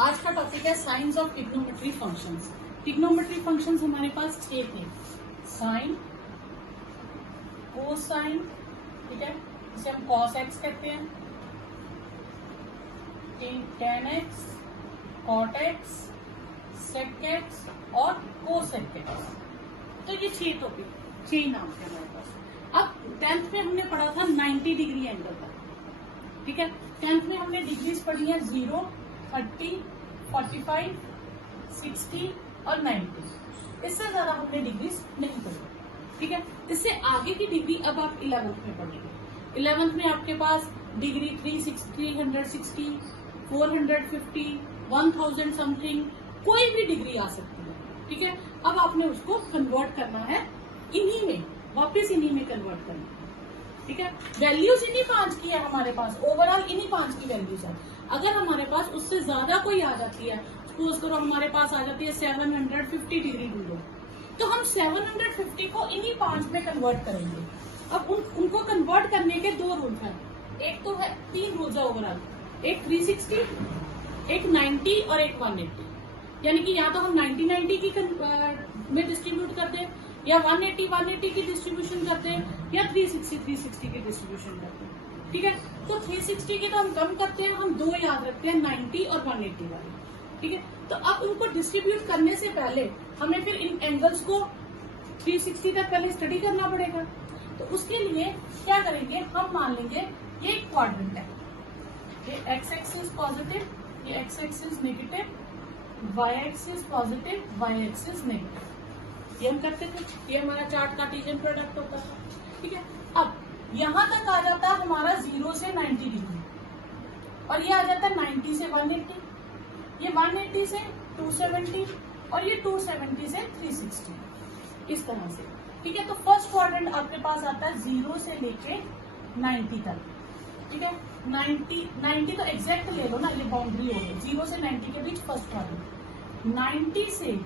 आज का टॉपिक है science of trigonometry functions. Trigonometry functions हमारे पास 6 थे। साइन, कोसाइन, ठीक है, इसे हम कॉस एक्स कहते हैं, tan x, cot x, sec x और कोसेक एक्स। तो ये 6 टॉपिक, 6 नाम थे हमारे पास। अब 10th में हमने पढ़ा था 90 डिग्री एंगल तक, ठीक है। 10th में हमने डिग्रीज पढ़ी है 0, 30, 45, 60 और 90। इससे ज्यादा हमने डिग्रीज नहीं पढ़ी, ठीक है। इससे आगे की डिग्री अब आप 11th में पढ़ेंगे। 11th में आपके पास डिग्री 360, 360, 450, 1000 समथिंग, कोई भी डिग्री आ सकती है, ठीक है। अब आपने उसको कन्वर्ट करना है इन्हीं में, वापस इन्हीं में कन्वर्ट करना है, ठीक है। वैल्यूज इन्हीं 5 की है हमारे पास, ओवरऑल इन्हीं 5 की वैल्यूज है। अगर हमारे पास उससे ज्यादा कोई आ जाती है, सपोज करो हमारे पास आ जाती है 750 डिग्री ढूंढो, तो हम 750 को इन्हीं 5 में कन्वर्ट करेंगे। अब उनको कन्वर्ट करने के 2 रूल हैं। एक तो है 3 रूल्स है ओवरऑल, एक 360, एक 90 और एक 180। यानी कि या तो हम 90 की में डिस्ट्रीब्यूट कर दें, या 180 की डिस्ट्रीब्यूशन करते हैं, या 360 की डिस्ट्रीब्यूशन करते हैं, ठीक है। तो 360 की तो हम कम करते हैं, हम 2 याद रखते हैं, 90 और 180 वाले, ठीक है। तो अब उनको डिस्ट्रीब्यूट करने से पहले हमें फिर इन एंगल्स को 360 तक पहले स्टडी करना पड़ेगा। तो उसके लिए क्या करेंगे, हम मान लेंगे ये एक क्वाड्रेंट है, ये एक्स एक्सिस पॉजिटिव, ये x axis negative, y axis positive, y axis negative, ये हम करते थे। ये हमारा चार्ट कार्टेशियन प्रोडक्ट होता था, ठीक है। अब यहां तक आ जाता है हमारा 0 से 90 डिग्री, और ये आ जाता है 90 से 180, ये 180 से 270 और ये 270 से 360, इस तरह से, ठीक है। तो फर्स्ट क्वाड्रेंट आपके पास आता है 0 से लेके 90 तक, ठीक है। 90 तो एग्जैक्ट ले लो ना, ये बाउंड्री हो गई 0 से 90 के बीच फर्स्ट क्वाड्रेंट, 90 से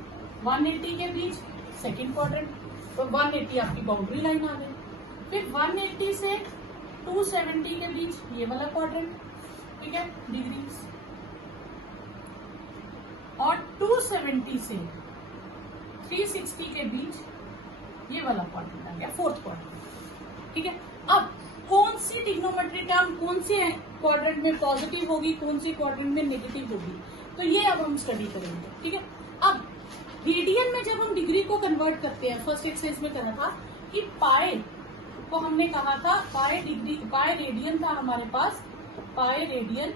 180 के बीच सेकेंड क्वाड्रेंट, तो 180 आपकी बाउंड्री लाइन आ गई। फिर 180 से 270 के बीच ये वाला क्वाड्रेंट, ठीक है, डिग्रीज, और 270 से 360 के बीच ये वाला क्वाड्रेंट आ गया, फोर्थ क्वाड्रेंट, ठीक है। अब कौन सी ट्रिग्नोमेट्री टर्म कौन से क्वाड्रेंट में पॉजिटिव होगी, कौन सी क्वाड्रेंट में नेगेटिव होगी, तो ये अब हम स्टडी करेंगे, ठीक है। अब रेडियन में जब हम डिग्री को कन्वर्ट करते हैं, फर्स्ट एक्सरसाइज में कहा था कि पाई को हमने कहा था पाई रेडियन था हमारे पास, pi radian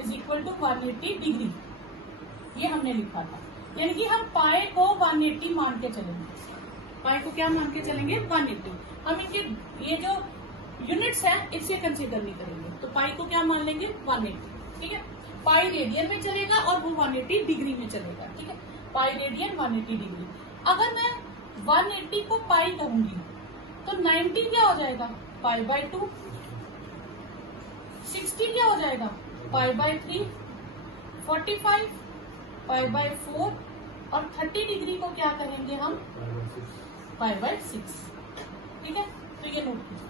is equal to 180 degree, ये हमने लिखा था। यानी कि हम पाई को 180 मान के चलेंगे, पाई को क्या मान के चलेंगे, 180। हम इनके ये जो यूनिट्स है इससे कंसीडर नहीं करेंगे, तो पाई को क्या मान लेंगे, 180, ठीक है। पाई रेडियन में चलेगा और वो 180 डिग्री में चलेगा, ठीक है। Pi radian 180 degree. अगर मैं 180 को पाई कहूंगी तो 90 क्या हो जाएगा, पाई बाय 2, 60 क्या हो जाएगा, पाई बाय 3, 45 पाई बाय 4 और 30 डिग्री को क्या करेंगे हम, पाई बाय 6, ठीक है। तो ये नोट कीजिए।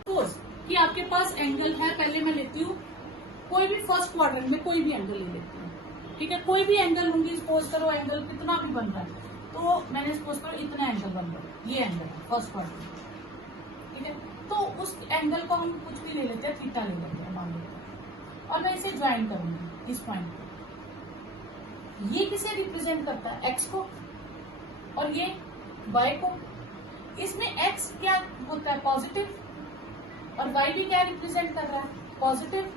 सपोज कि आपके पास एंगल है, पहले मैं लेती हूँ कोई भी फर्स्ट क्वाड्रेंट में कोई भी एंगल ले लेती हूँ, ठीक है। कोई भी एंगल लूंगी, सपोज करो एंगल कितना भी बन रहा है, तो मैंने सपोज करो इतना एंगल बन रहा है, ये एंगल है फर्स्ट क्वाड्रेंट, ठीक है। तो उस एंगल को हम कुछ भी ले लेते हैं, थीटा ले लेते हैं मान लेते हैं, और मैं इसे ज्वाइन करूंगी इस पॉइंट को। ये किसे रिप्रेजेंट करता है, एक्स को, और ये वाई को। इसमें एक्स क्या होता है, पॉजिटिव, और वाई भी क्या रिप्रेजेंट कर रहा है, पॉजिटिव,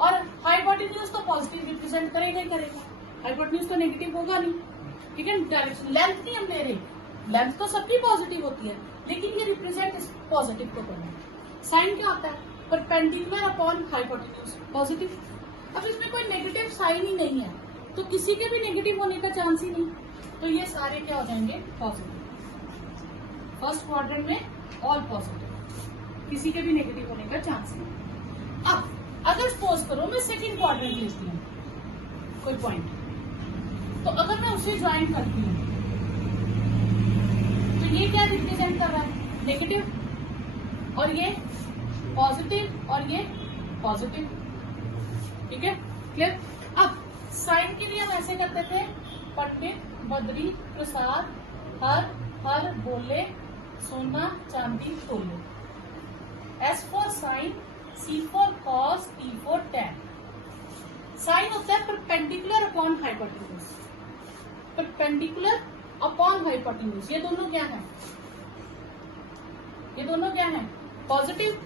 और हाइपोटेन्यूज तो पॉजिटिव रिप्रेजेंट करेगा ही करेगा, हाइपोटेन्यूज तो नेगेटिव होगा नहीं, ठीक है। डायरेक्शन लेंथ नहीं हम ले रहे, लेंथ तो सबकी पॉजिटिव होती है, लेकिन ये रिप्रेजेंट इस पॉजिटिव को करना है। साइन क्या होता है, परपेंडिकुलर अपॉन हाइपोटेन्यूज, पॉजिटिव। अब इसमें कोई नेगेटिव साइन ही नहीं है, तो किसी के भी नेगेटिव होने का चांस ही नहीं, तो ये सारे क्या हो जाएंगे, पॉजिटिव। फर्स्ट क्वाड्रेंट में ऑल पॉजिटिव, किसी के भी नेगेटिव होने का चांस नहीं। अब अगर सपोज करो मैं सेकंड क्वाड्रेंट लेती हूँ कोई पॉइंट, तो अगर मैं उसे ज्वाइन करती हूँ तो ये क्या रिप्रेजेंट कर रहा है, नेगेटिव, और ये पॉजिटिव, और ये पॉजिटिव, ठीक है, क्लियर। अब साइन के लिए हम ऐसे करते थे, पंडित, बद्री, प्रसाद, हर बोले, सोना चांदी तोले। S for sine, C for cos, T for tan. Sine होता है perpendicular upon hypotenuse, perpendicular upon hypotenuse. ये दोनों क्या है, ये दोनों क्या है, पॉजिटिव,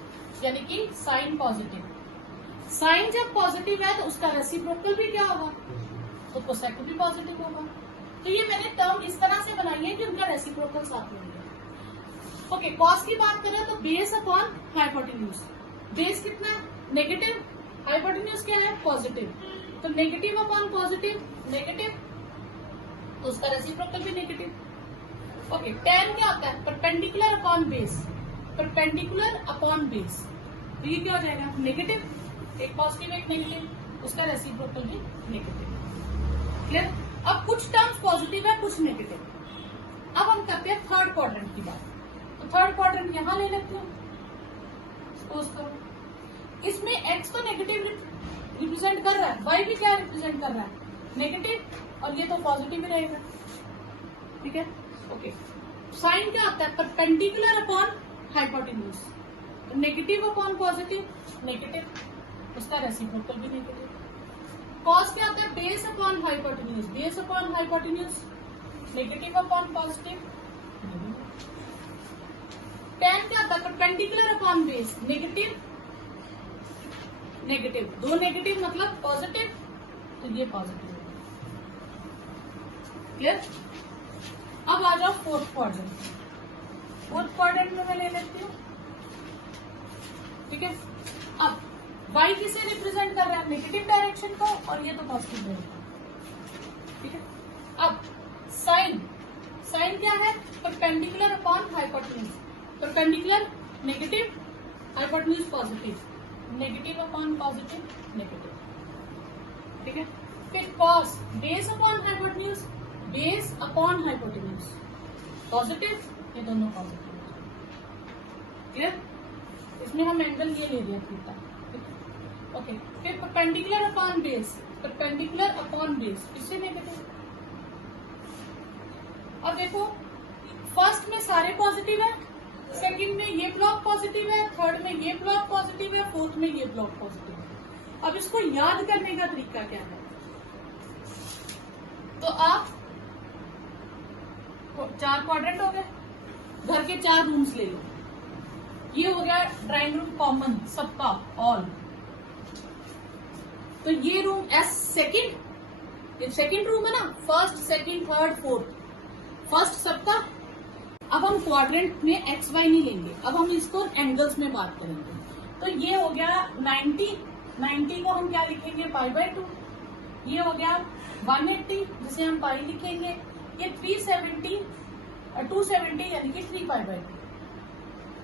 यानी कि साइन पॉजिटिव। साइन जब पॉजिटिव है तो उसका रेसिप्रोकल भी क्या होगा, तो कोसेक भी पॉजिटिव होगा। तो ये मैंने टर्म इस तरह से बनाई है कि उनका रेसिप्रोकल साथ में है। ओके, कॉस की बात करें तो बेस अपॉन हाइपोटेन्यूज। बेस कितना है, नेगेटिव, हाइपोटेन्यूज क्या है, पॉजिटिव। तो नेगेटिव अपॉन पॉजिटिव, नेगेटिव, तो उसका रेसिप्रोकल भी नेगेटिव। ओके, टैन क्या होता है, perpendicular upon base, perpendicular upon base. तो ये क्या हो जाएगा, नेगेटिव, एक पॉजिटिव एक नेगेटिव, उसका रेसिप्रोकल भी नेगेटिव। क्लियर। अब कुछ टर्म्स पॉजिटिव है, कुछ नेगेटिव। अब हम करते हैं थर्ड क्वाड्रेंट की बात। तो थर्ड क्वाड्रेंट यहां ले लेते हैं, सपोज करो इसमें x तो नेगेटिव रिप्रेजेंट कर रहा है, y भी क्या रिप्रेजेंट कर रहा है, नेगेटिव, और ये तो पॉजिटिव ही रहेगा। ठीक है, ओके। साइन क्या होता है, परपेंडिकुलर अपॉन हाइपोटेन्यूज। तो नेगेटिव अपॉन पॉजिटिव, नेगेटिव, उसका रेसिप्रोकल भी नेगेटिव। कॉस क्या होता है, base upon hypotenuse, base upon hypotenuse, negative upon positive. Tan क्या होता है, perpendicular upon base, negative, negative, दो नेगेटिव मतलब पॉजिटिव, तो ये पॉजिटिव है। क्लियर। अब आ जाओ फोर्थ क्वाड्रेंट। फोर्थ क्वाड्रेंट में मैं ले लेती हूँ, ठीक है। अब y किसे रिप्रेजेंट कर रहा है, नेगेटिव डायरेक्शन को, और ये तो पॉजिटिव डायरेक्शन। ठीक है। अब साइन, साइन क्या है, perpendicular upon hypotenuse, perpendicular negative, hypotenuse positive, negative upon positive, negative. ठीक है। फिर cos, base upon hypotenuse, base upon hypotenuse, positive, ये दोनों पॉजिटिव। क्लियर। इसमें हम एंगल ये ले लिया थीटा। ओके, फिर perpendicular upon base, perpendicular upon base, इससे नेगेटिव। और देखो फर्स्ट में सारे पॉजिटिव है, सेकंड में ये ब्लॉक पॉजिटिव है, थर्ड में ये ब्लॉक पॉजिटिव है, फोर्थ में ये ब्लॉक पॉजिटिव है। अब इसको याद करने का तरीका क्या है, तो आप चार क्वाड्रेंट हो गए, घर के 4 रूम्स ले लो। ये हो गया ड्राइंग रूम कॉमन सबका, ऑल। तो ये रूम एस सेकंड, ये सेकंड रूम है ना, first second third fourth, first सबका। अब हम क्वाड्रेंट में एक्स वाई नहीं लेंगे, अब हम इसको एंगल्स में बात करेंगे। तो ये हो गया 90, 90 को हम क्या लिखेंगे, π/2। ये हो गया 180, जिसे हम पाई लिखेंगे। ये 370 और 270 यानी कि 3π/2।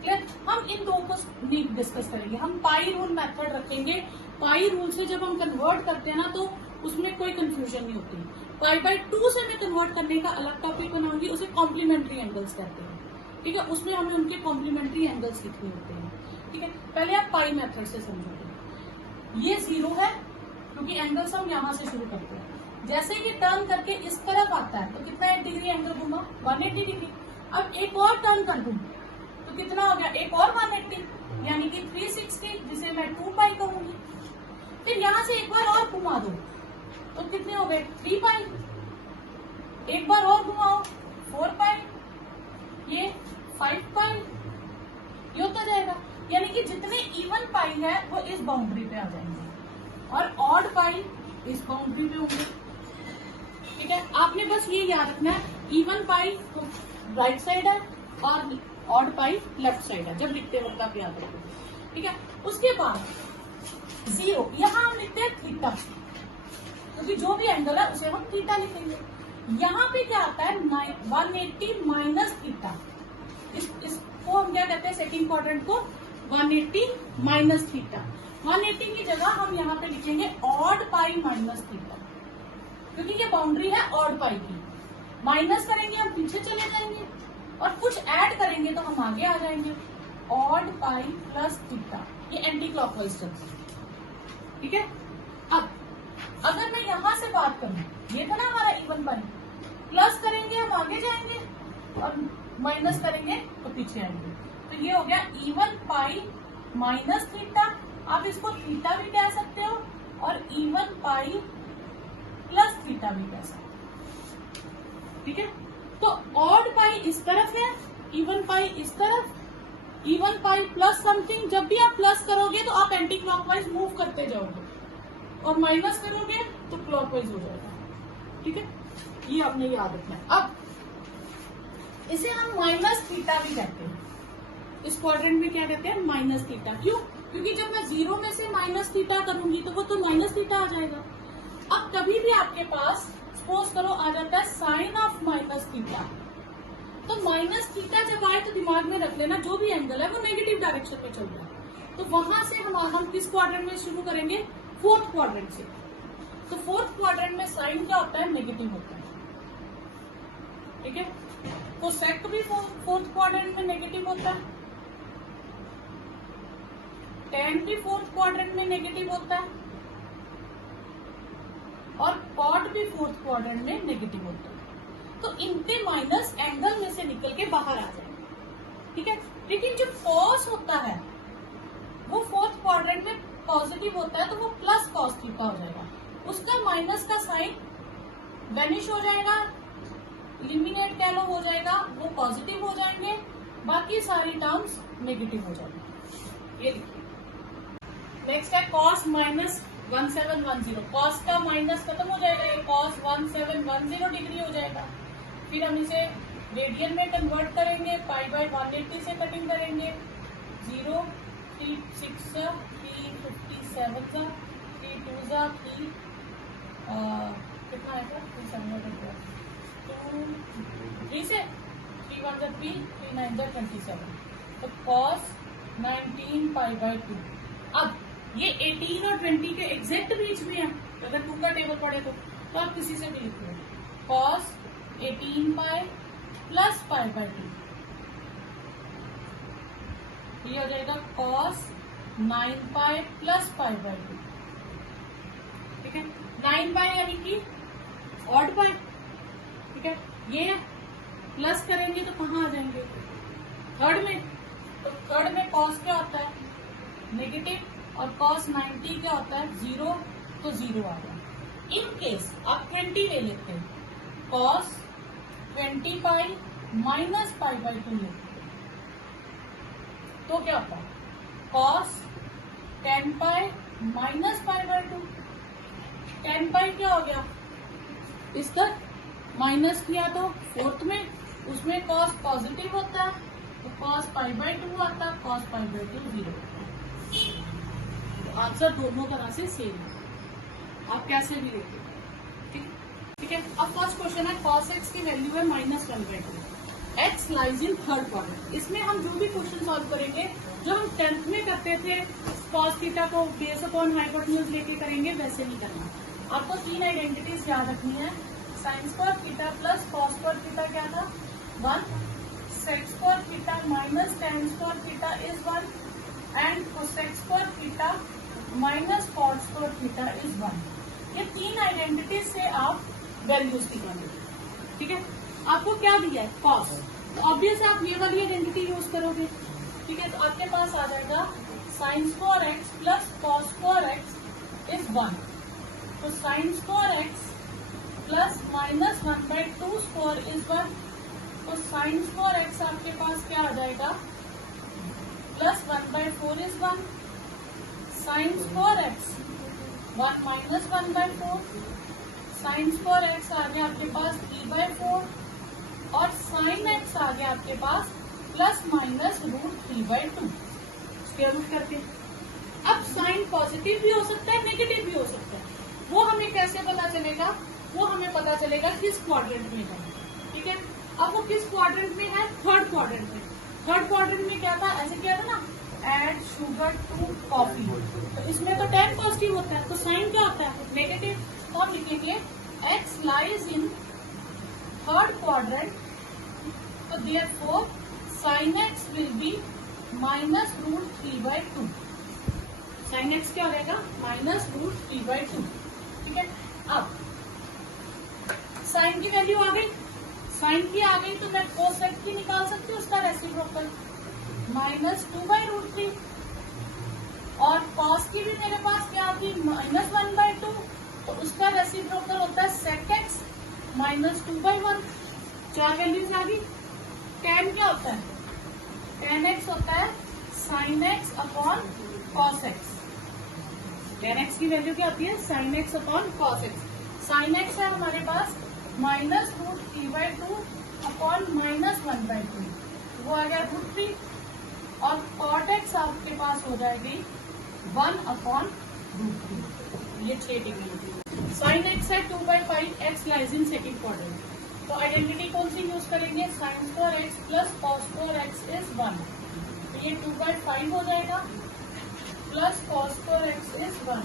क्लियर। हम इन दो को डिस्कस करेंगे, हम पाई रूल मेथड रखेंगे। पाई रूल से जब हम कन्वर्ट करते हैं ना, तो उसमें कोई कंफ्यूजन नहीं होती। π/2 से मैं कन्वर्ट करने का अलग टॉपिक बनाऊंगी, उसे कॉम्प्लीमेंट्री एंगल्स कहते हैं। ठीक है, उसमें हमें उनके कॉम्प्लीमेंट्री एंगल्स लिखने होते हैं। ठीक है, पहले आप पाई मेथड से समझोगे। ये 0 है क्योंकि एंगल्स हम यहाँ से शुरू करते हैं। जैसे ये टर्न करके इस तरफ आता है तो कितना 1 डिग्री एंगल घूमा, 180 डिग्री। अब एक और टर्न कर दूं तो कितना हो गया, एक और 180 यानी कि 360, जिसे मैं 2π कहूंगी। फिर यहाँ से एक बार और घुमा दो तो कितने हो गए, 3π। एक बार और घुमाओ 4π, ये 5π, ये होता जाएगा। यानी कि जितने इवन पाई है वो इस बाउंड्री पे आ जाएंगे और ऑड पाई इस बाउंड्री पे होंगे। ठीक है, आपने बस ये याद रखना है, इवन पाई तो राइट साइड है और ऑड पाई लेफ्ट साइड है, जब लिखते वक्त आप याद रखोगे। ठीक है, उसके बाद 0 यहाँ हम लिखते हैं थीटा, क्योंकि जो भी एंगल है उसे हम थीटा लिखेंगे। यहाँ पे क्या आता है 180 माइनस थीटा, इसको हम क्या कहते हैं, सेकंड क्वाड्रेंट को 180 माइनस थीटा। 180 की जगह हम यहाँ पे लिखेंगे ऑड पाई माइनस थीटा, क्योंकि ये बाउंड्री है ऑड पाई की। माइनस करेंगे हम पीछे चले जाएंगे और कुछ ऐड करेंगे तो हम आगे आ जाएंगे। ऑड पाई प्लस थीटा, ये एंटी क्लॉकवाइज चलता है। ठीक है, अब अगर मैं यहां से बात करूं, ये था ना हमारा इवन पाई, प्लस करेंगे हम आगे जाएंगे और माइनस करेंगे तो पीछे आएंगे। तो ये हो गया इवन पाई माइनस थीटा, आप इसको थीटा भी कह सकते हो और इवन पाई प्लस थीटा भी कह सकते हो। ठीक है, तो ऑड पाई इस तरफ है, इवन पाई इस तरफ, इवन पाई प्लस समथिंग। जब भी आप प्लस करोगे तो आप एंटी क्लॉकवाइज मूव करते जाओगे और माइनस करोगे तो क्लॉकवाइज हो जाएगा। ठीक है, ये आपने याद रखना है। अब इसे हम माइनस थीटा भी कहते हैं, इस क्वाड्रेंट में क्या कहते हैं, माइनस थीटा। क्यों? क्योंकि जब मैं जीरो में से माइनस थीटा करूंगी तो वो तो माइनस थीटा आ जाएगा। अब कभी भी आपके पास सपोज करो आ जाता है साइन ऑफ माइनस थीटा, तो माइनस थीटा जब आए तो दिमाग में रख लेना जो भी एंगल है वो नेगेटिव डायरेक्शन में चल रहा है। तो वहां से हम किस क्वाड्रेंट में शुरू करेंगे, फोर्थ क्वाड्रेंट से। तो फोर्थ क्वाड्रेंट में साइन क्या होता है, नेगेटिव होता है। ठीक है, कोसेक भी फोर्थ क्वाड्रेंट में नेगेटिव होता है, टेन भी फोर्थ क्वाड्रेंट में नेगेटिव होता है और कॉट भी फोर्थ क्वाड्रेंट में नेगेटिव होता है। तो इनके माइनस एंगल में से निकल के बाहर आ जाएंगे। ठीक है, लेकिन जो कॉस होता है वो फोर्थ क्वाड्रेंट में पॉजिटिव होता है, तो वो प्लस कॉस थीटा हो जाएगा, उसका माइनस का साइन वेनिश हो जाएगा, इलिमिनेट कह लो हो जाएगा, वो पॉजिटिव हो जाएंगे, बाकी सारी टर्म्स नेगेटिव हो जाएंगे। ये देखिए नेक्स्ट है कॉस माइनस 1710, कॉस का माइनस खत्म हो जाएगा, ये कॉस 1710 डिग्री हो जाएगा। फिर हम इसे रेडियन में कन्वर्ट करेंगे, पाई बाय 180 से कटिंग करेंगे, 0 3 6 3 57 3 2 3 कितना आएगा 3 से 3 1 3 3 9 27, तो कॉस 19 पाई बाय 2। अब ये 18 और 20 के एग्जैक्ट बीच में है, अगर 2 का टेबल पड़े तो आप किसी से भी लिख लो, cos 18 pi plus pi by 2, ये हो जाएगा cos 9 pi plus pi by 2। ठीक है, 9 पाई यानी कि ऑड पाई। ठीक है, ये प्लस करेंगे तो कहाँ आ जाएंगे, थर्ड में। तो थर्ड में कॉस क्या होता है, नेगेटिव, और कॉस 90 क्या होता है, 0, तो 0 आ गया। इन केस आप 20 ले लेते हैं, cos 20 pi minus pi by 2 लेते हैं, तो क्या होता है, cos 10 pi minus pi by 2। 10 पाई क्या हो गया, इस तक माइनस किया तो फोर्थ में, उसमें कॉस पॉजिटिव होता है, तो कॉस पाई बाय 2 आता है, कॉस पाई बाय 2 0 होता है। तो आंसर दोनों तरह से सेम है, आप कैसे भी लेते हैं। ठीक है, अब फर्स्ट क्वेश्चन है कॉस एक्स की वैल्यू है -1/2, x lies in third quadrant. इसमें हम जो भी क्वेश्चन सॉल्व करेंगे, जो हम 10th में करते थे, कॉस थीटा को बेस अपॉन हाइपोटेन्यूज लेके करेंगे, वैसे नहीं करना। आपको 3 आइडेंटिटीज याद रखनी है, sine square theta plus cos square theta क्या था 1, sec square theta minus tan square theta is 1 and cosec square theta minus cot square theta is 1। ये 3 आइडेंटिटीज से आप वैल्यूज निकालेंगे। ठीक है, आपको क्या दिया है, कॉस, तो ऑब्वियस आप ये वाली आइडेंटिटी यूज करोगे। ठीक है, तो आपके पास आ जाएगा sign square x plus cos square x is 1, तो sign square x plus minus 1/2 square is 1, तो साइन स्क्वायर एक्स आपके पास क्या आ जाएगा, plus 1/4 is 1, sine square x 1 minus 1/4, sine square x आ गया आपके पास 3/4 और साइन एक्स आ गया आपके पास प्लस माइनस √3/2 स्क्वायर रूट करके। अब साइन पॉजिटिव भी हो सकता है, नेगेटिव भी हो सकता है, वो हमें कैसे पता चलेगा, वो हमें पता चलेगा किस क्वाड्रेंट में है। ठीक है, अब वो किस क्वाड्रेंट में है, थर्ड क्वाड्रेंट में। थर्ड क्वाड्रेंट में क्या था, ऐसे किया था ना, एड शुगर टू कॉफी, तो इसमें तो 10 पॉजिटिव होता है, तो साइन क्या होता है, नेगेटिव। तो हम लिखेंगे x lies in third quadrant, तो therefore sine x will be -√3/2। Sine sine x क्या हो जाएगा -√3/2। ठीक है, अब साइन की वैल्यू आ गई, साइन की आ गई तो मैं कोसेक की निकाल सकती हूँ, उसका रेसिप्रोकल -2/√3, और कॉस की भी मेरे पास क्या आती -1/2, तो उसका रेसिप्रोकल होता है सेक एक्स -2/1। 4 वैल्यूज आ गई। tan क्या होता है, tan x होता है sin x upon cos x। tan x की वैल्यू क्या होती है, sin x upon cos x। sin x है हमारे पास -√3/2 अपॉन -1/2, वो आ गया √3, और cot x आपके पास हो जाएगी 1 अपॉन √3, ये 6 डिग्री। sin x है 2/5, x lies in second quadrant, तो आइडेंटिटी कौन सी यूज करेंगे, sin square x plus cos square x is 1, तो ये 2/5 हो जाएगा, plus cos square x is 1,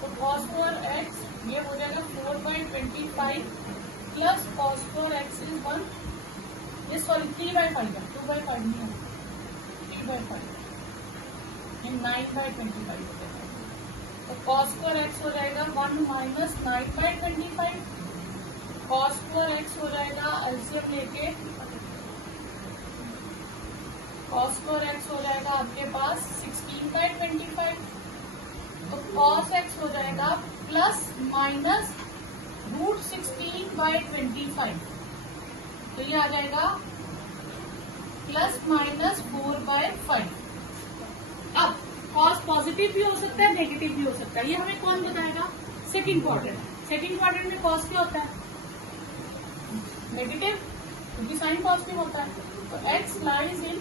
तो cos स्क्वायर x ये हो जाएगा 4/25 plus cos square x is 1, ये सॉरी 3/5 है, 2/5 नहीं है, 3/5, ये 9/25 हो जाएगा, तो cos स्क्वायर x हो जाएगा 1 माइनस 9/25, cos स्क्वायर x हो जाएगा एलसीएम लेके, cos स्क्वायर x हो जाएगा आपके पास 16/25, तो cos x हो जाएगा प्लस माइनस √16/25, तो ये आ जाएगा प्लस माइनस 4/5। अब cos पॉजिटिव भी हो सकता है, नेगेटिव भी हो सकता है, ये हमें कौन बताएगा, सेकंड क्वाड्रेंट। सेकंड क्वाड्रेंट में cos क्या होता है, नेगेटिव, क्योंकि साइन पॉजिटिव होता है, तो x lies in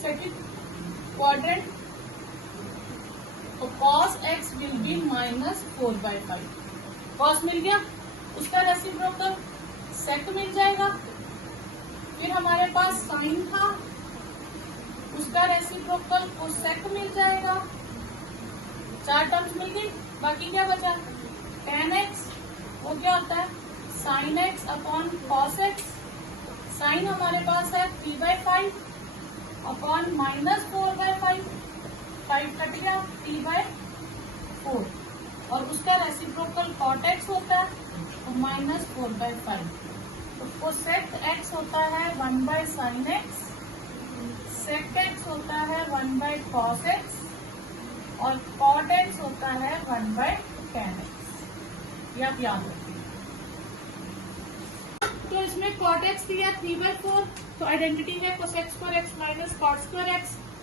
second quadrant, तो cos x will be -4/5। cos मिल गया, उसका रेसिप्रोकल sec मिल जाएगा, फिर हमारे पास साइन था, उसका रेसिप्रोकल कोसेक मिल जाएगा, 4 टर्म्स मिल गई, बाकी क्या बचा, tan x, वो क्या होता है sin x upon cos x, sine हमारे पास है 3/5 अपॉन -4/5, 5 कट गया, 3/4, और उसका रेसिप्रोकल cot x होता है, तो -4/5, तो कोसेक x होता है 1/sin x, sec x होता है 1/cos x, और cot x होता है 1/tan x, ये आप याद रखिए। तो इसमें cot x दिया 3/4, तो आइडेंटिटी है cosec square x minus cot square x,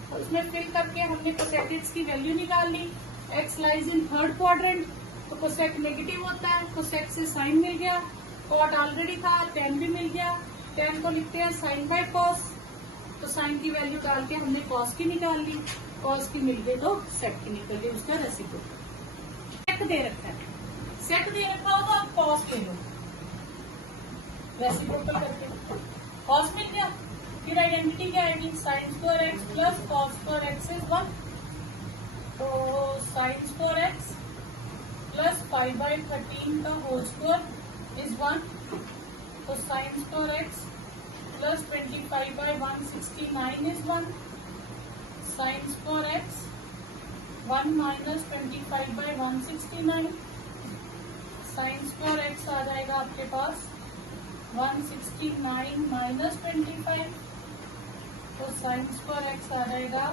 तो उसमें फिल करके हमने cosec x की वैल्यू निकाल ली, x lies in third quadrant, तो cosec नेगेटिव होता है, cosec से साइन मिल गया, cot ऑलरेडी था, tan भी मिल गया, tan को लिखते हैं sin/cos, तो साइन की वैल्यू डाल के हमने cos की निकाल ली, cos की मिल गई तो sec की निकल गई, उसका रेसिप्रोकल। sec दे रखा है, sec दे रखा हो तो आप cos ले लो, रेसिप्रोकल करके cos मिल गया, फिर आइडेंटिटी क्या आएगी, sin square x plus cos square x is 1, तो sin स्क्वायर x प्लस 5/13 का होल स्क्वायर इज 1, तो sin square x plus 25/169 is 1, sin square x 1 minus 25/169, sin square x आ जाएगा आपके पास 169 माइनस 25, तो sin स्क्वायर x आ जाएगा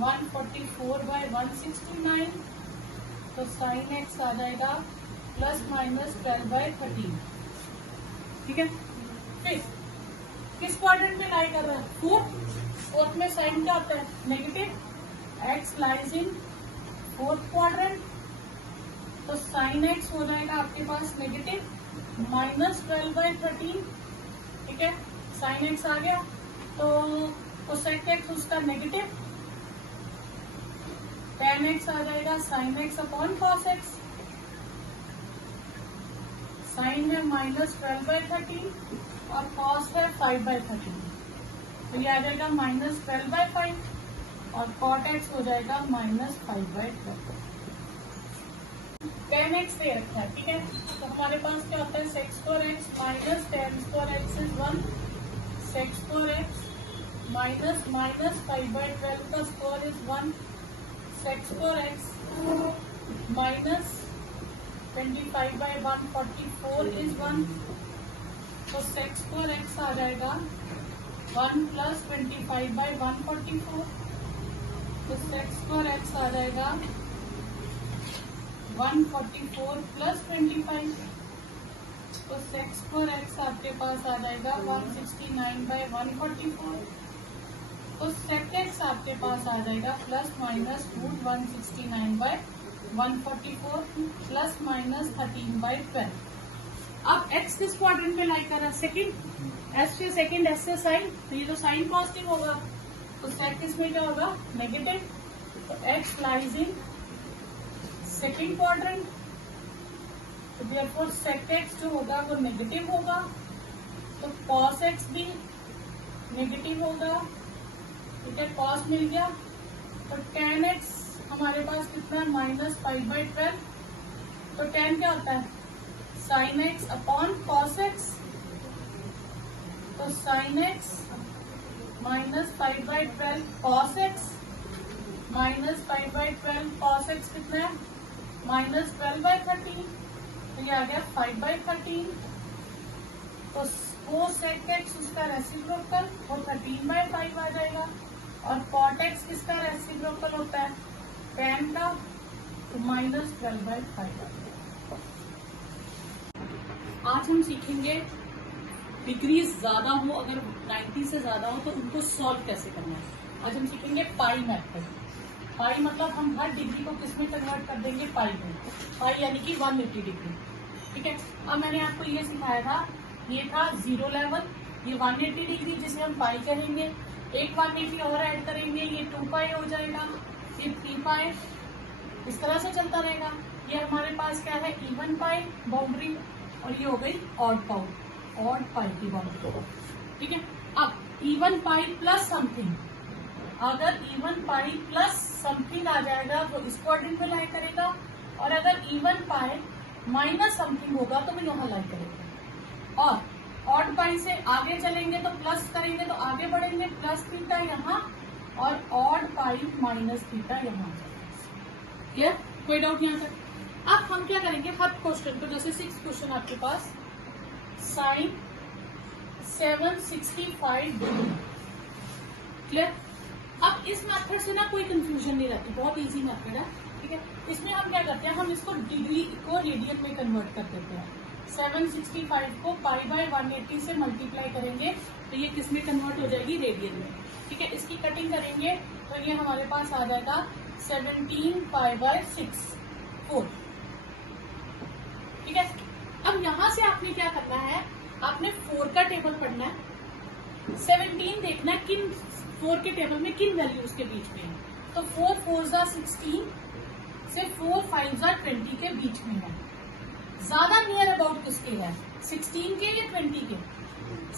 144/169, तो sin x आ जाएगा plus minus 12/13। ठीक है, फिर किस क्वाड्रेंट में लाई कर रहा है, फोर्थ में साइन क्या होता है, negative, x lies in fourth quadrant, तो sin x हो जाएगा आपके पास नेगेटिव -12/13। ठीक है, sin x आ गया, तो cosec x उसका नेगेटिव, tan x आ जाएगा sin x upon cos x, sin है -12/13 और cos है 5/13, तो ये आ जाएगा -12/5 और cot x हो जाएगा -5/12। tan x दे रखा है, ठीक है, तो हमारे पास क्या होता है sec square x minus tan square x is 1, sec square x minus -5/12 का square is 1, sec square x minus 25/144 is 1, तो sec square x आ जाएगा 1 plus 25/144, तो sec square x आ जाएगा 144 plus 25, तो sec square x आपके पास आ जाएगा 169/144, तो sec x आपके पास आ जाएगा plus minus root 169/144 plus minus 13/12। अब x किस क्वाड्रेंट में लाई कर रहा है? सेकंड, s से सेकंड, s से साइन, तो ये तो साइन पॉजिटिव होगा, तो sec इसमें क्या होगा? नेगेटिव, तो x lies in second quadrant, तो देयरफॉर sec x जो होगा वो नेगेटिव होगा, तो cos x भी नेगेटिव होगा, ठीक है, cos मिल गया, तो tan x हमारे पास कितना है? -5/12, तो tan क्या होता है? sin x upon cos x, तो sin x -5/12 cos x -5/12 cos x कितना है? -12/13, तो ये आ गया 5/13, तो वो sec x उसका रेसिप्रोकल वो 13/5 आ जाएगा, और cot x किसका रेसिप्रोकल होता है? tan का, तो -12/5 आ जाएगा। आज हम सीखेंगे डिग्री ज्यादा हो, अगर 90 से ज्यादा हो तो उनको सॉल्व कैसे करना है। आज हम सीखेंगे पाई मेथड। पाई मतलब हम हर डिग्री को किस में कन्वर्ट कर देंगे? पाई में। पाई यानी कि 180 डिग्री, ठीक है। अब मैंने आपको ये सिखाया था, ये था 0 लेवल, ये 180 डिग्री जिसे हम पाई कहेंगे, एक 180 और ऐड करेंगे, ये 2 पाई हो जाएगा, ये 3 पाई, इस तरह से चलता रहेगा। ये हमारे पास क्या है? इवन पाई बाउंड्री, और ये हो गई ऑड पाई की बाउंड्री, ठीक है। अब इवन पाई प्लस समथिंग, अगर इवन पाई प्लस समथिंग आ जाएगा तो इस क्वाड्रेंट में लाई करेगा, और अगर इवन पाई माइनस समथिंग होगा तो वो यहाँ लाई करेगा। और ऑड पाई से आगे चलेंगे तो प्लस करेंगे, तो आगे बढ़ेंगे, प्लस थीटा यहाँ, और ऑड पाई माइनस थीटा यहाँ। क्लियर? कोई डाउट यहाँ तक? अब हम क्या करेंगे, हर क्वेश्चन को, जैसे 6 क्वेश्चन आपके पास, साइन 765 डिग्री, क्लियर। अब इस मेथड से ना कोई कंफ्यूजन नहीं रहती, बहुत इजी मेथड है, ठीक है। इसमें हम क्या करते हैं, हम इसको डिग्री को रेडियन में कन्वर्ट कर देते हैं। 765 को π/180 से मल्टीप्लाई करेंगे तो ये किस में कन्वर्ट हो जाएगी? रेडियन में, ठीक है। इसकी कटिंग करेंगे तो ये हमारे पास आ जाएगा 17 π/6, 4, ठीक है। अब यहां से आपने क्या करना है, आपने 4 का टेबल पढ़ना है, 17 देखना है किन 4 के टेबल में किन वैल्यूज के बीच में है, तो 4 4s 16 से 4 5s 20 के बीच में है। ज्यादा नियर अबाउट किसके है? 16 के या 20 के?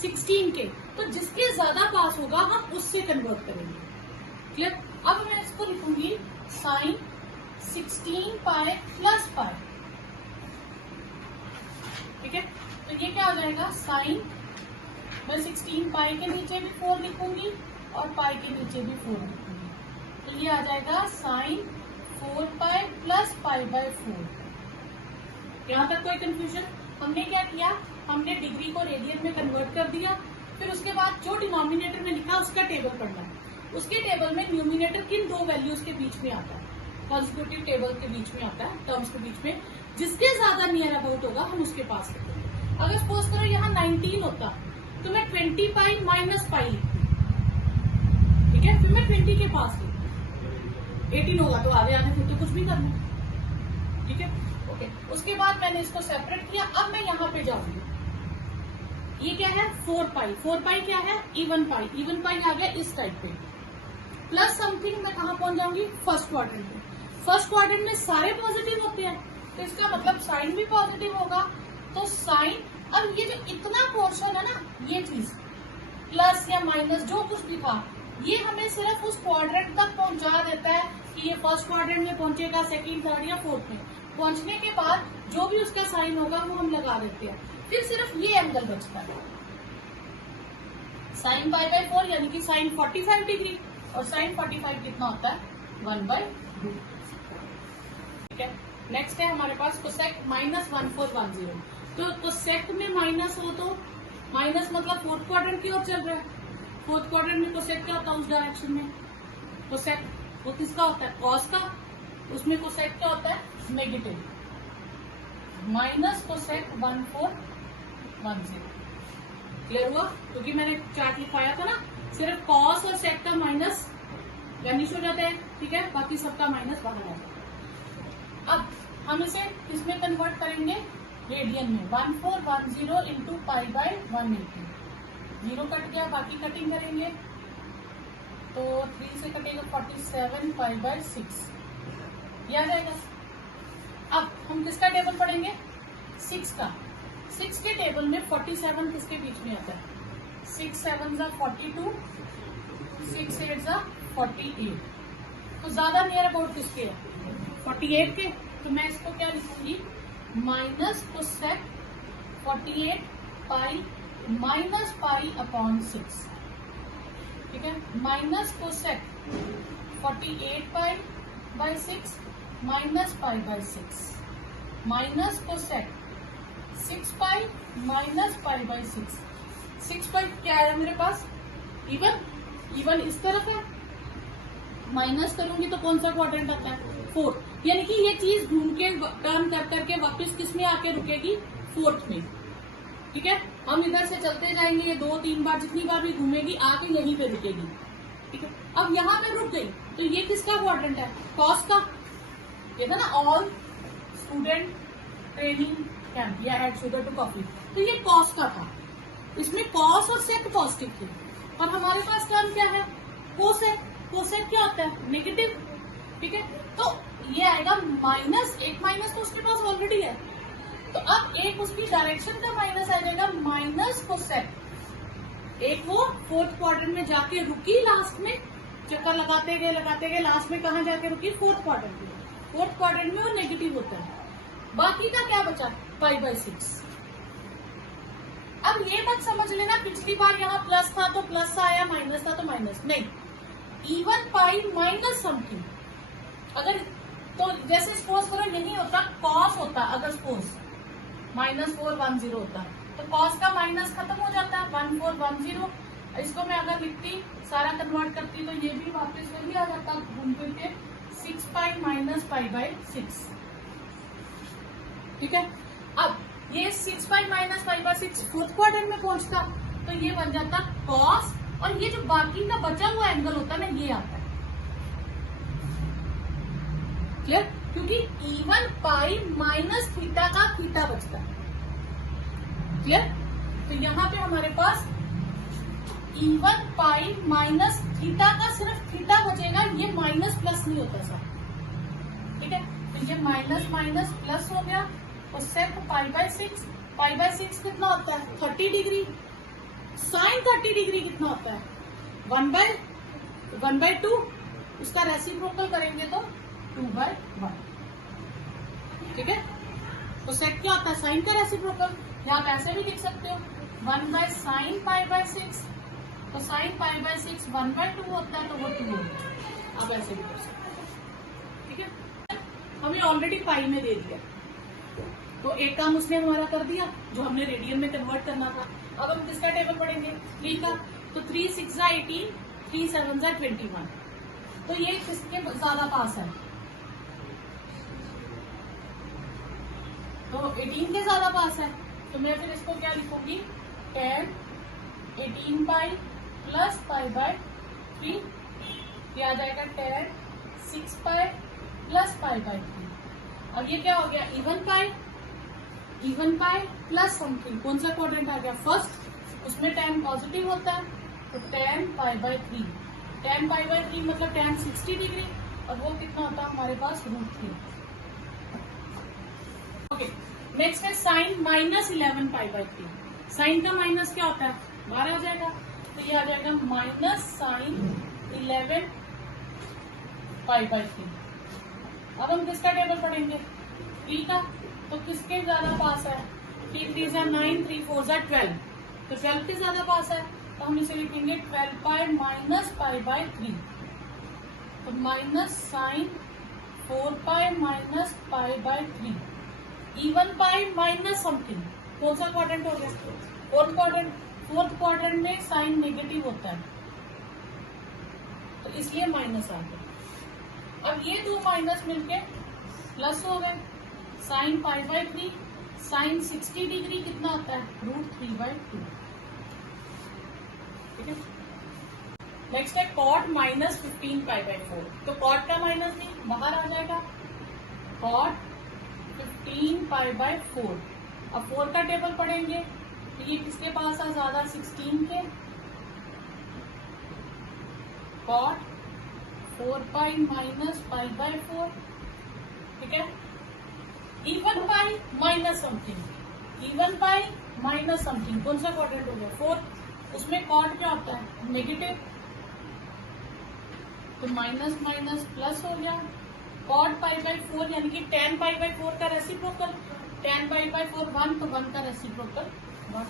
16 के, तो जिसके ज्यादा पास होगा हम उससे कन्वर्ट करेंगे, क्लियर। अब मैं इसको लिखूंगी साइन 16 पाई प्लस पाई, ठीक है। तो ये क्या हो जाएगा? साइन, मैं 16 पाई के नीचे भी 4 लिखूंगी और पाई के नीचे भी 4 लिखूंगी, तो ये आ जाएगा साइन 4 पाई प्लस π/4। यहाँ तक कोई कंफ्यूजन? हमने क्या किया, हमने डिग्री को रेडियन में कन्वर्ट कर दिया, फिर उसके बाद जो डिनोमिनेटर में लिखा उसका टेबल पढ़ना है। उसके टेबल में न्यूमिनेटर किन 2 वैल्यूज के बीच में आता है? कॉन्स्टिट्यूटिव टेबल के बीच में आता है, टर्म्स के बीच में, जिसके ज्यादा नियर अबाउट होगा हम उसके पास लिखेंगे। अगर सपोज करो यहाँ 19 होता तो मैं 20 पाई माइनस पाई लिखती, ठीक है, फिर मैं 20 के पास लिखती, 18 होगा तो आगे आने फिर तो कुछ भी करना, ठीक है, ओके। उसके बाद मैंने इसको सेपरेट किया, अब मैं यहाँ पे जाऊंगी, ये क्या है? 4 पाई, 4 पाई क्या है? इवन पाई आ गया इस टाइप पे, प्लस समथिंग मैं कहाँ पहुंच जाऊंगी? फर्स्ट क्वाड्रेंट में। फर्स्ट क्वाड्रेंट में सारे पॉजिटिव होते हैं, तो इसका मतलब साइन भी पॉजिटिव होगा, तो साइन, अब ये जो इतना पोर्शन है ना, ये चीज प्लस या माइनस जो कुछ भी था, ये हमें सिर्फ उस क्वाड्रेंट तक पहुंचा देता है कि ये फर्स्ट क्वाड्रेंट में पहुंचेगा, सेकंड, थर्ड या फोर्थ में। पहुंचने के बाद जो भी उसका साइन होगा वो हम लगा देते हैं, फिर सिर्फ ये एंगल बचता है, साइन π/4 यानी कि साइन 45 डिग्री, और साइन 45 कितना होता है? 1/2। ठीक है। नेक्स्ट है हमारे पास कोसेक -1410। तो कोसेक में माइनस हो तो माइनस मतलब फोर्थ क्वाड्रेंट की ओर चल रहा है। फोर्थ क्वाड्रेंट में कोसेक क्या होता है उस डायरेक्शन में? कोसेक वो किसका होता है? कॉस का। उसमें कोसेक क्या होता है? नेगेटिव। Minus cosec 1410। क्लियर हुआ? क्योंकि मैंने चार्ट लिखवाया था ना, सिर्फ कॉस और सेक का माइनस वैनिश हो जाता है, ठीक है, बाकी सबका माइनस बाहर आता है। अब हम इसे किसमें कन्वर्ट करेंगे? रेडियन में। 1410 इंटू पाई बाय 180। 0 कट गया, बाकी कटिंग करेंगे तो 3 से कटेगा 47 पाई बाय 6 ये आ जाएगा। अब हम किसका टेबल पढ़ेंगे? 6 का। 6 के टेबल में 47 किसके बीच में आता है? 6 7 जा 42, 6 8 जा 48। तो ज्यादा नियर अबाउट किसके है? 48 के। तो मैं इसको क्या लिखूंगी? माइनस कोसेक 48 पाई माइनस पाई अपॉन 6। ठीक है, minus cosec 48 pi by 6 minus pi bye 6 minus cosec 6 pi minus pi bye 6। 6 पाई क्या है मेरे पास? इवन। इवन इस तरफ है, माइनस करूंगी तो कौन सा क्वाड्रेंट आता है? 4। यानी कि ये चीज घूम के टर्न कर करके वापस किस में आके रुकेगी? 4th में। ठीक है, हम इधर से चलते जाएंगे, ये 2-3 बार जितनी बार भी घूमेगी आके यहीं पे रुकेगी। ठीक है, अब यहाँ पे रुक गई तो ये किसका क्वाड्रेंट है? कॉस का। ये था ना ऑल स्टूडेंट ट्रेनिंग कैंप या एड शुगर टू कॉफी, तो ये कॉस का था। इसमें कॉस और सेक पॉजिटिव थी और हमारे पास टर्म क्या है? कोसेक। कोसेक क्या होता है? नेगेटिव। ठीक है, तो ये आएगा माइनस। एक माइनस तो उसके पास ऑलरेडी है, तो अब एक उसकी डायरेक्शन का माइनस आ जाएगा, माइनस कोसेक। एक वो 4th क्वाड्रेंट में जाके रुकी, लास्ट में चक्कर लगाते गए लास्ट में कहाँ जाके रुकी? 4th क्वाड्रेंट में। 4th क्वाड्रेंट में वो नेगेटिव होता है। बाकी का क्या बचा? Pi by 6। अब ये मत समझ लेना पिछली बार यहाँ प्लस था तो प्लस आया, माइनस था तो माइनस। नहीं, इवन पाई माइनस समथिंग। अगर तो जैसे सपोज करो यही होता, कॉस होता, अगर सपोज -410 होता तो कॉस का माइनस खत्म हो जाता है, 1410। इसको मैं अगर लिखती, सारा कन्वर्ट करती तो ये भी वापस वही आ जाता घूम फिर के 6 पाई माइनस पाई बाय 6। ठीक है, अब ये 6 पाई minus pi bye 6 4th quadrant में पहुंचता तो ये बन जाता कॉस, और ये जो बाकी का बचा हुआ एंगल होता है ना, ये आता है। क्लियर? क्योंकि इवन पाई माइनस थीटा का थीटा बचता है। क्लियर? तो यहाँ पे हमारे पास इवन पाई माइनस थीटा का सिर्फ थीटा बचेगा, ये माइनस प्लस नहीं होता सर। ठीक है, तो ये माइनस माइनस प्लस हो गया, और सेक पाई बाय 6। पाई बाय 6 कितना होता है? 30 डिग्री। साइन 30 डिग्री कितना होता है? 1/2। उसका रेसिप्रोकल करेंगे तो 2/1। ठीक है, तो सेक क्या होता है? साइन का रेसिप्रोकल। या आप ऐसे भी लिख सकते हो 1/sin पाई बाय 6। तो साइन पाई बाय 6 1/2 होता है, तो वो 2 होता है। आप ऐसे भी कर सकते हो। ठीक है, हमें ऑलरेडी पाई में दे दिया, तो एक काम उसने हमारा कर दिया जो हमने रेडियन में कन्वर्ट करना था। अब हम किसका टेबल पढ़ेंगे? 3 का। तो 3 6 जा 18, 3 7 जा 21। तो ये किसके ज्यादा पास है? तो 18 के ज्यादा पास है, तो मैं फिर इसको क्या लिखूंगी? 10 18 पाई प्लस पाई बाय 3। ये आ जाएगा 10 6 पाई प्लस पाई बाय 3। अब ये क्या हो गया? Even pi plus something. कौन सा क्वाड्रेंट आ गया? फर्स्ट। उसमें 10 पॉजिटिव होता है, तो 10 पाई बाय 3। 10 पाई बाय 3 मतलब 10 60 डिग्री, और वो कितना होता है हमारे पास? √3। ओके, नेक्स्ट है साइन -11 पाई बाय 3। साइन का माइनस क्या होता है? 12 आ जाएगा, तो ये आ जाएगा माइनस साइन 11 पाई बाय 3। अब हम किसका टेबल पढ़ेंगे? 3 का। तो किसके ज्यादा पास है? 3 3 जा 9, 3 4 जा 12। तो 12 के ज्यादा पास है, तो हम इसे लिखेंगे 12 पाई माइनस पाई बाय 3। तो minus sine 4 pi minus pi by 3, even pi minus something. कौन सा क्वाड्रेंट हो गया? Fourth quadrant. फोर्थ क्वाड्रेंट में साइन नेगेटिव होता है, तो इसलिए माइनस आ गया। अब ये दो माइनस मिलके प्लस हो गए। Sine pi by 3, sine 60 degree कितना आता है? √3/2। ठीक है। नेक्स्ट है कॉट माइनस 15 पाई बाय 4। तो कॉट का माइनस नहीं, बाहर आ जाएगा। Cot 15 pi by 4। अब 4 का टेबल पढ़ेंगे तो ये किसके पास है ज्यादा? 16 के। Cot 4 pi minus pi by 4। ठीक है। Even pi minus something, even pi minus something, कौन सा क्वाड्रेंट हो गया? 4। उसमें कॉट क्या होता है? नेगेटिव, तो माइनस माइनस प्लस हो गया। कॉट पाई बाय 4 यानी कि tan पाई बाय 4 का रेसिप्रोकल। tan पाई बाय 4 1, तो 1 का रेसिप्रोकल 1।